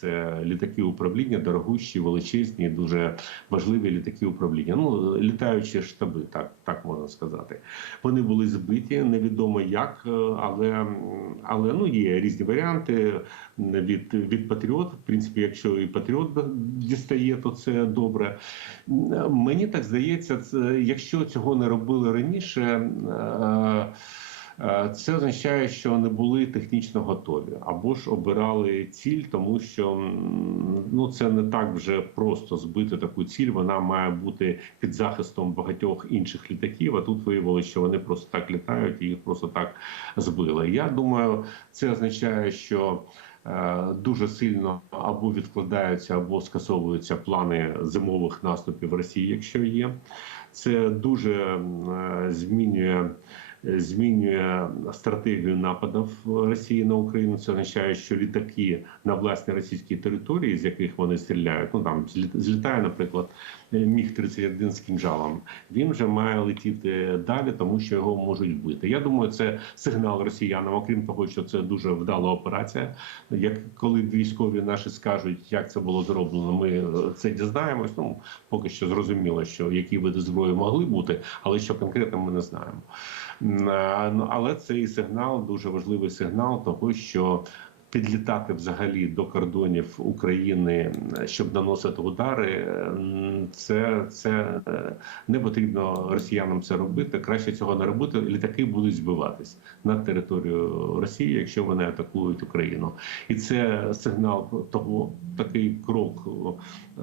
це літаки управління, дорогущі, величезні, дуже важливі літаки управління. Ну літаючі штаби, так так можна сказати. Вони були збиті, невідомо як, е, але але ну є різні варіанти від від Патріот. В принципі, якщо і Патріот дістає, то це добре. Мені так здається, це якщо цього не робили раніше. Е, Це означає, що не були технічно готові або ж обирали ціль, тому що ну це не так вже просто збити таку ціль. Вона має бути під захистом багатьох інших літаків. А тут виявилося, що вони просто так літають і їх просто так збили. Я думаю, це означає, що дуже сильно або відкладаються, або скасовуються плани зимових наступів Росії, якщо є. Це дуже е, змінює змінює стратегію нападів Росії на Україну. Це означає, що літаки на власній російській території, з яких вони стріляють, ну там злітає, наприклад, міг 31 з кінжалом. Він вже має летіти далі, тому що його можуть вбити. Я думаю, це сигнал росіянам, окрім того, що це дуже вдала операція. Як коли військові наші скажуть, як це було зроблено, ми е, це дізнаємось. Ну поки що зрозуміло, що які види зброї могли бути, але що конкретно ми не знаємо. Ну, Але цей сигнал дуже важливий сигнал того, що підлітати взагалі до кордонів України, щоб наносити удари, це, це е, не потрібно росіянам це робити. Краще цього не робити. Літаки будуть збиватись на територію Росії, якщо вони атакують Україну, і це сигнал того, такий крок е,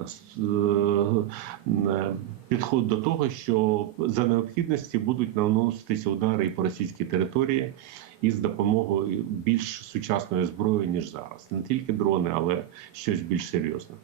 е, підход до того, що за необхідності будуть наноситися удари і по російській території із допомогою більш сучасної зброї ніж зараз, не тільки дрони, але щось більш серйозне.